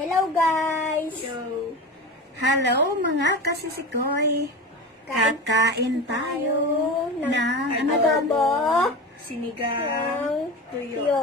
Hello guys! Yo. Hello mga kasisikoy! Kakain tayo ng adobo Sinigang. ng Tuyo. tuyo.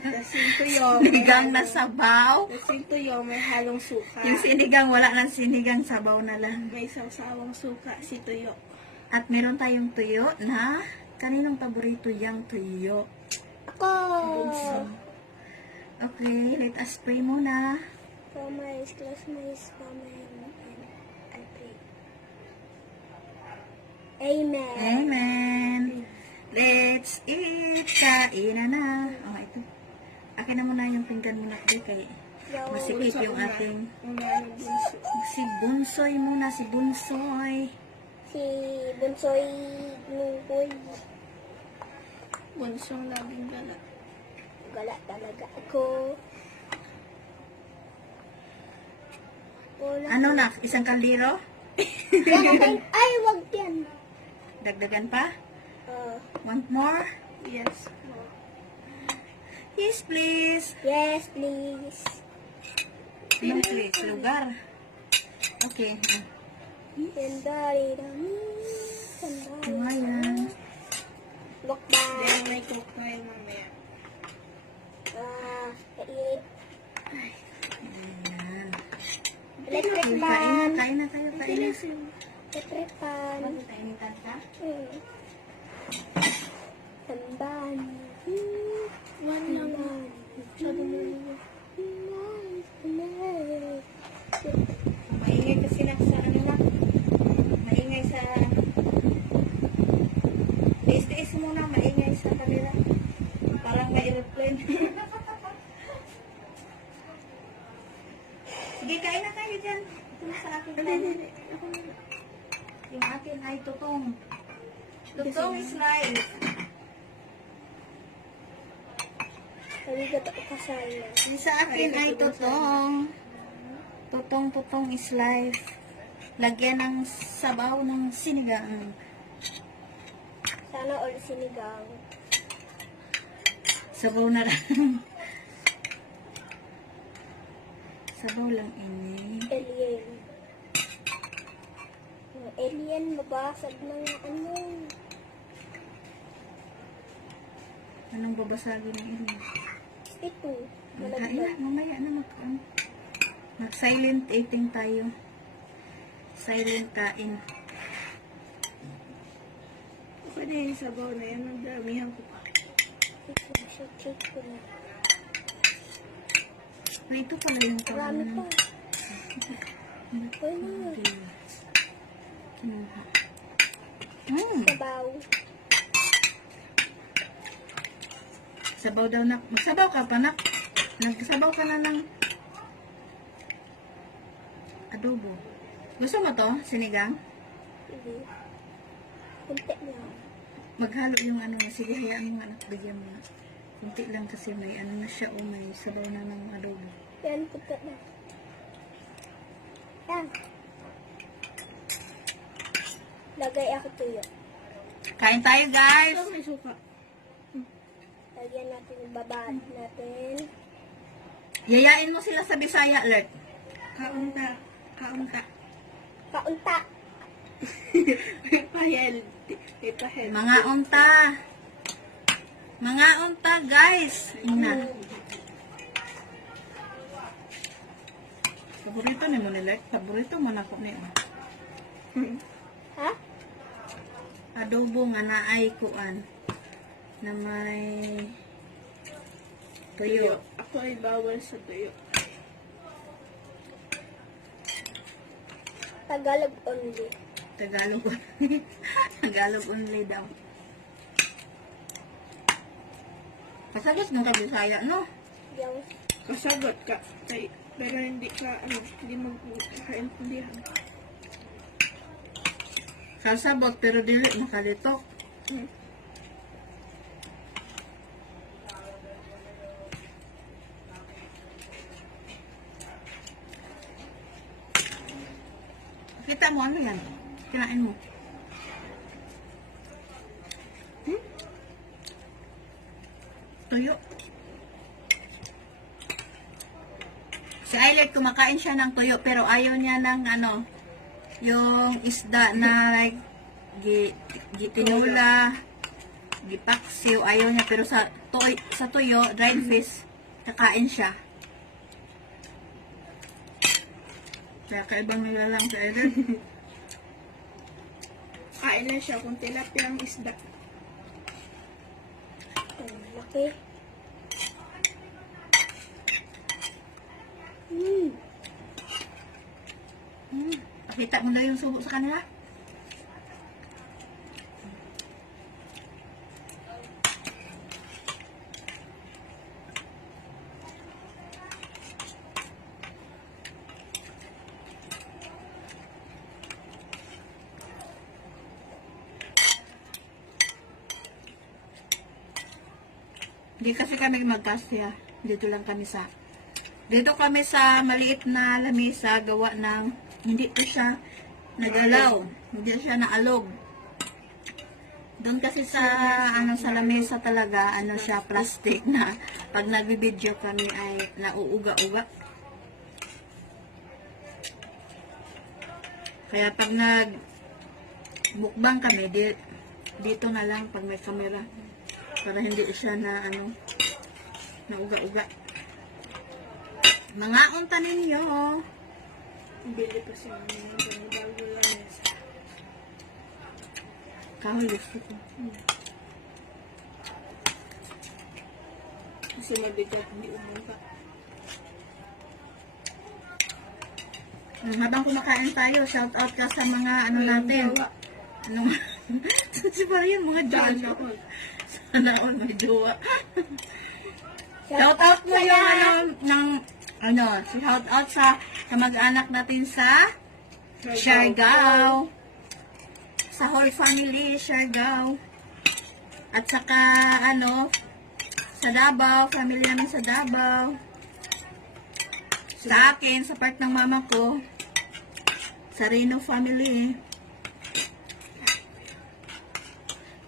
Kasing tuyo. sinigang na sabaw. Kasing tuyo, may halong suka. Yung sinigang, wala ng sinigang, sabaw na lang. May sawsawang suka, si tuyo. At meron tayong tuyo na kaninong paborito yung tuyo. Ako! Okay, let us pray muna. For my classmates, and I pray. Amen. Amen. Let's eat. Kain na. Oh, ito. Akin na muna yung pinggan mo na kay Yo. masikip yung ating Ang bunso. si Bunsoy muna, si Bunsoy. Si Bunsoy Nungkoy. Bunsong laging gala. Gala talaga ako. Wala. Ano na? Isang kaldero? Ay, wag yan. Dagdagan pa? Uh, Want more? Yes. Yes, please. yes, please. Anong please? Lugar. Okay. Sandali dami. Sandali. Ayan. Mukbang. Then may cook na yun mamaya. Kainit. Ayan. Electric Okay, fan. kain na tayo. Kain na. Electric fan. Kainitan ka? Tamban. One lang. Sabi mo yun. Maingay kasi na sa ano na. Maingay sa... Tiis-tiis muna, maingay sa kanila. Parang may aeroplane. Sige, kain na tayo dyan. Ito na sa akin. Hindi. Yung akin ay tutong. Tutong is life. Naligat ako kasama. Yung sa akin ay tutong. Tutong is life. Lagyan ng sabaw ng sinigang. Sana all sinigang. Sabaw na lang. Sabaw lang ini. Alien. Yung alien, mabasag ng ano. Anong babasagin ng ini? Ito. Kain na, Malaglag. mamaya na mag-silent eating tayo. Silent kain. Pwede yung sabaw na yan. Nagdamihan ko pa. Ito siya, check ko na. Ito pala yung Marami pa. Kinuha. Wala. Sabaw. Sabaw daw na. Magsabaw ka pa nak. Nagsabaw ka na ng adobo. Gusto mo to? Sinigang? Hindi. Kunti lang. Maghalo yung ano. Sige, hayaan mo anak. Bigyan mo na. Kunti lang kasi may ano na siya o may sabaw na ng adobo. Yan, kunti lang. Yan. Lagay ako tuyo. Kain tayo guys! Ito may suka. Lagyan natin yung babad natin. Yayain mo sila sa Bisaya alert. Kaunta. Kaunta. Kaunta. May pahel. May pahel. Mga unta. Mga unta guys. Ina. Paborito ni mo nila. Paborito mo na ko niya. Ha? Adobo nga naay kuan na may tuyo. Ako ay bawal sa tuyo. Tagalog only. Tagalog Tagalog only daw. Pasagos mo ka Bisaya, no? Yung Kasagot ka. Pero hindi ka, hindi mo makaintindihan. Kasabot pero dili makalitok. Kita mo ano yan? Kinain mo. Tuyo. Si Eilert, kumakain siya ng tuyo, pero ayaw niya ng ano, yung isda na like, gitinula, gipaksiw, ayaw niya. Pero sa tuyo, dried fish, kakain siya. Kaya kaibang nila lang sa Eilert. Kain na siya kung tilapia ang isda. Ang laki. Pakita mo na yung subo sa kanila. Hindi kasi kami magkasya. Dito lang kami sa... Dito kami sa maliit na lamesa gawa ng... Hindi to siya nagalaw. Hindi siya naalog. Doon kasi sa sa lamesa talaga, siya plastic na pag nagbibideo kami ay nauuga-uga. Kaya pag mukbang kami, dito na lang pag may camera. Para hindi siya na nauga-uga. Mga unta ninyo. Bili pa siya ng bago lamesa. Kahoy gusto ko. Kasi mabigat, hindi umunta. Habang kumakain tayo, shout out ka sa mga natin. Si Marian, mga Daan jowa. ako. Sana all may jowa. Shout out mo yung shout out sa kamag-anak natin sa Siargao. Sa whole family, Siargao. At saka, sa Davao, family namin sa Davao. Sa akin, sa part ng mama ko, sa Reno family.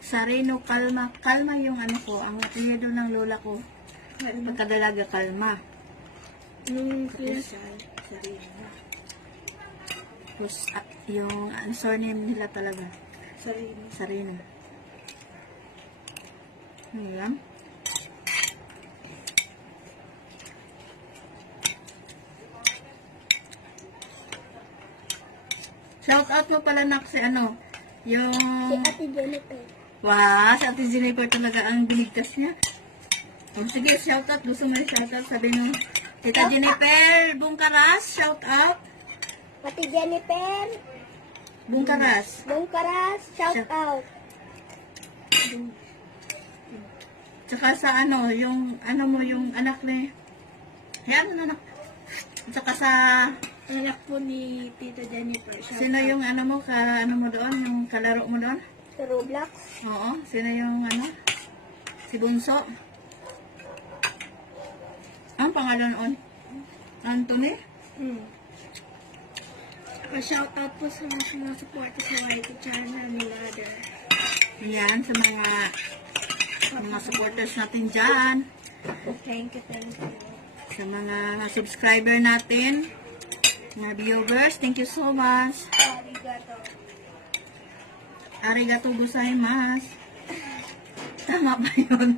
Sa Reno, Kalma. Kalma yung ko, ang apelyido ng lola ko. Pagkadalaga, Kalma. Nung Rizal, sa Reno. Tapos, yung surname nila talaga, sarili. sa Reno. Ayan. Shout out mo pala nak si yung... Si Ate Jennifer. Wow, si Ate Jennifer talaga ang biligtas niya. Sige, shout out. Gusto mo yung shout out? Sabi mo, Tita Jennifer Bungkaras, shout out. Ate Jennifer. Bungkaras. Bongkaras, shout out. Tsaka sa yung mo, yung anak ni... Yan, anak. Tsaka sa... Anak po ni Tita Jennifer. Sino yung mo doon? Yung kalaro mo doon? Sa Roblox. Oo. Sino yung Si Bunso. Ang pangalan on? Anthony? Shout out po sa mga supporter sa YT channel ni Mother. Yan, sa mga supporters natin dyan. Thank you. Sa mga subscriber natin. Mga viewers, thank you so much. Arigato. Arigato gozaimasu. Tama ba yun?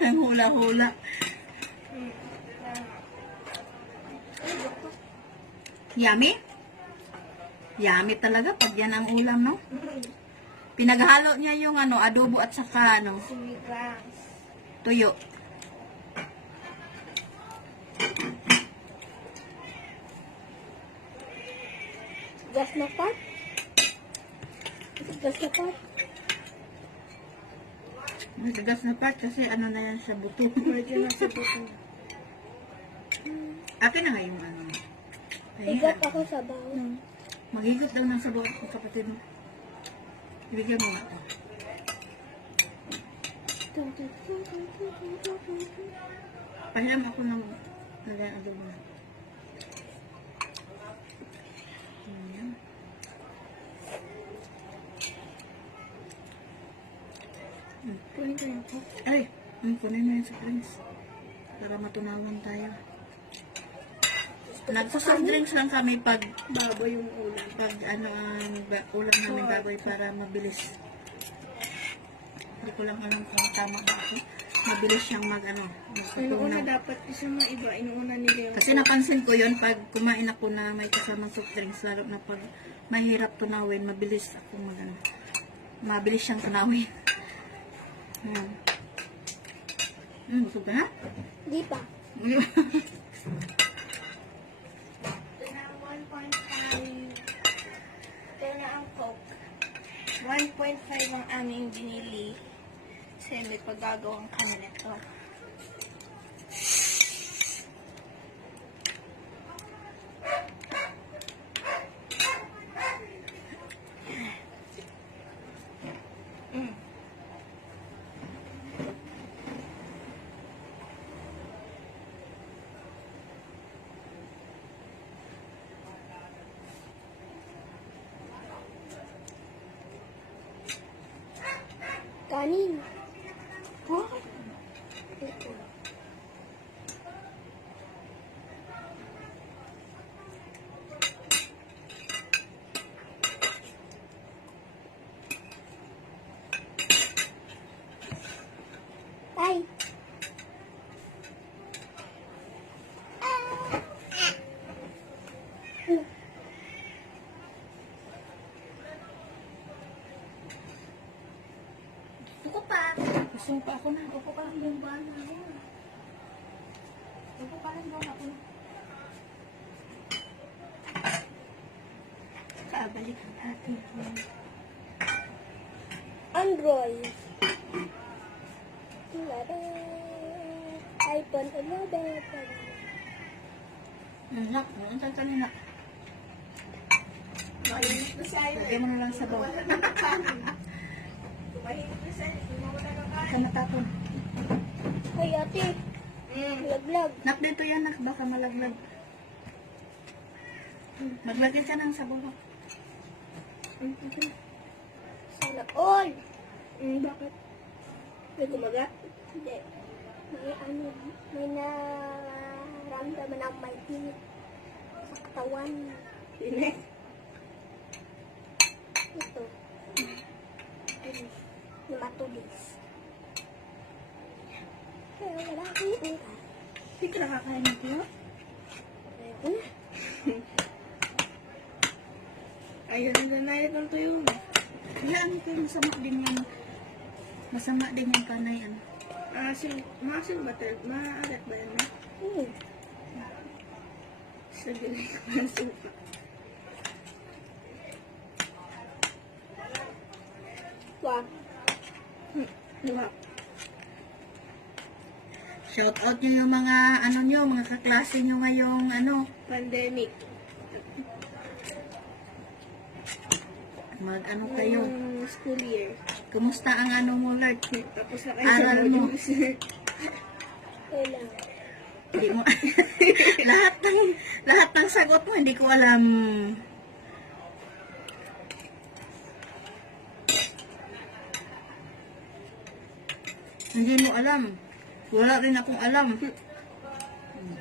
Ang hula-hula. Yummy? Yummy talaga pag yan ang ulam, no? Pinaghalo niya yung adobo at saka tuyo. Gas na part. Gas na part. Matigas na part kasi na yan sa buto. Medyo nasa buto. Akin na nga yung Igat ako sa bawang. Maghigot daw ng sabaw ang kapatid mo. Ibigyan mo nga ito. Pahiram ako ng adobo na. Ayan. Kunin ko yung po. Ay, kunin mo yun sa drinks. Para matunawan tayo. Nagsosoft drinks lang kami pag Baboy yung ulam. ano ang ulam namin baboy para mabilis. Hindi ko lang alam kung tama ba ako. Mabilis siyang Inuuna dapat isa mga iba. Inuuna nila yung... Kasi napansin ko yun pag kumain ako na may kasamang soft drinks, lalo na pag mahirap tunawin, mabilis ako mabilis siyang tunawin. Ayan. Busog ka na? Di pa. Ito na ang 1.5. Ito na ang Coke. 1.5 ang aming binili. Kasi may paggagawang kami nito. Kanin. Oh, Ito. Ay. Upo pa. Busog pa ako na. Upo pa lang yung bahan na. Upo pa lang doon ako na. Kabalik natin. Android. iPhone 11. Nak, ang kanina. Mahinig na siya yun. Lagyan mo na lang sa bawah. Mahinig na siya. Mawala ng kain. Baka matapon. Ay, ate. Laglag. Nak, dito yan, nak. Baka malaglag. Maglagay ka ng sa bawah. Sana all. Bakit? May kumagat? Hindi. May naramdaman ang may tinik sa katawan. Tinik. Ito. Matulis. Pero wala akong uras. Hindi ka nakakain nito. Ayoko na. Ayun, nanay ng tuyo mo. Yan, ito masama din yan. Masama din yung kanay. Ano. Maasin ba ito? Maalat ba yan? Sa galing ko ng supa. Wag. Diba? Shout out nyo yung mga mga kaklase nyo ngayong Pandemic. kayo. Yung school year. Kumusta ang mo, Lord? Tapos na kayo sa Aral mo. modules. Kailang. Hindi mo lahat ng sagot mo hindi ko alam. Hindi mo alam. Wala rin akong alam.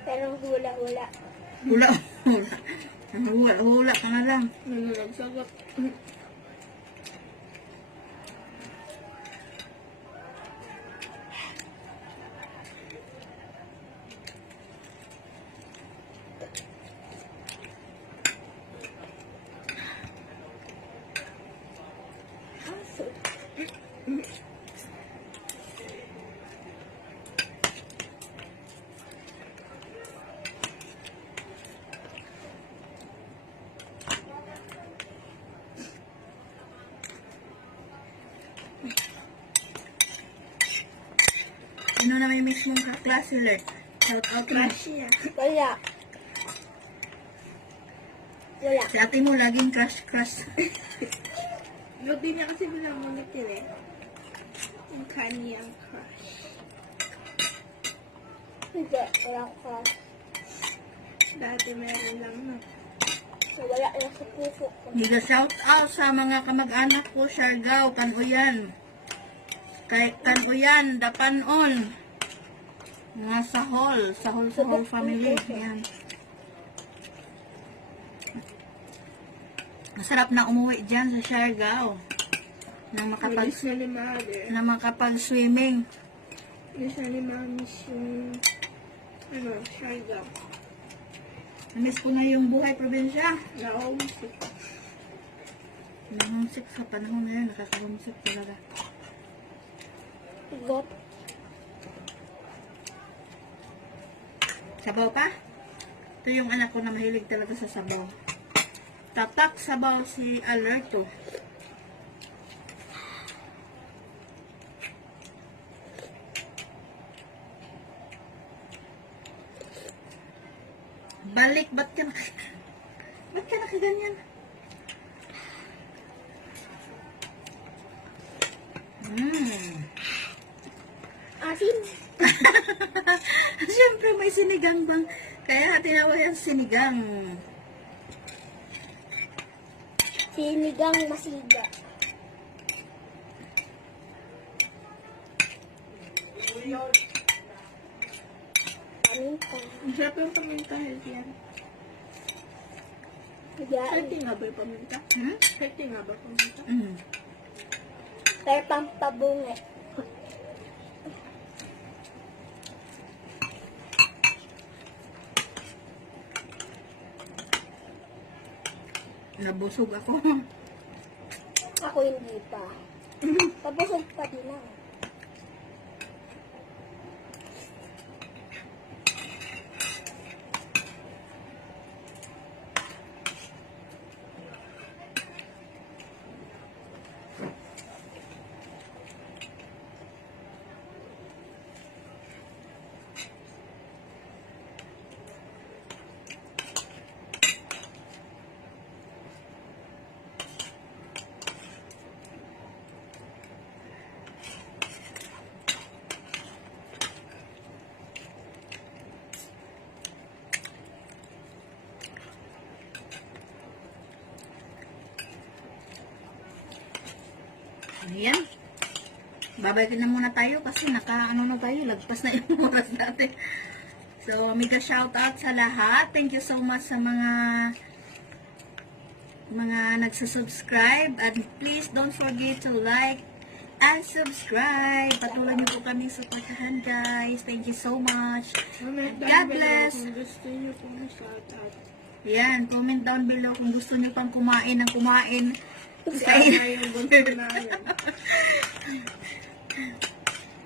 Pero hula-hula. Hula. Hula ka na lang. Nagsagot. Aso. Ano na may mismong kaklase, Lord? Shout out na. Crush niya. Wala. Wala. Si ate mo laging crush. Huwag din niya kasi binamunit yun eh. Yung kanyang crush. Hindi. Wala ko. Dati meron lang no. So, wala na sa puso ko. Higa shout out sa mga kamag-anak ko, Siargao, Kanuyan. Kay Kanuyan, Dapanon. Mga Sahol family. Yan. Masarap na umuwi dyan sa Siargao. Nang Miss na ni Mother. makapag-swimming. Miss na ni Mamis yung Siargao. Miss ko na yung buhay probinsya. Na-homesick. Nahumsik sa panahon na yun. Nakakahumsik talaga. Got Sabaw pa? Ito yung anak ko na mahilig talaga sa sabaw. Tatak sabaw si Alerto. Balik, ba't ka nakaganyan? asin. Siyempre may sinigang bang. Kaya tinawag yan sinigang. Sinigang masiga. Paminta. Masarap yung paminta, healthy yan. Higaan. Healthy nga ba yung paminta? Hmm? Healthy nga ba yung paminta? Pero pampabunga. Nabusog ako. Ako hindi pa. Pabusog pa din ako. Ayan. Babay na muna tayo kasi naka-ano na tayo, lagpas na yung oras natin. So, mega shoutout sa lahat. Thank you so much sa mga nagsasubscribe. And please don't forget to like and subscribe. Patuloy niyo po kami supportahan, guys. Thank you so much. God bless. Kung gusto nyo kung shoutout. Yan, comment down below kung gusto niyo pang kumain ng kumain. Kaya yung bunso na yan.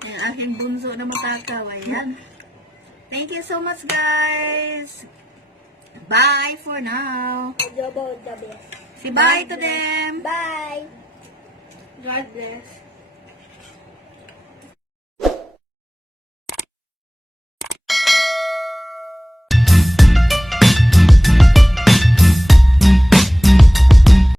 Yung aking bunso na makakaw. Ayan. Thank you so much, guys. Bye for now. Adobo the best. Say bye to them. Bye. God bless.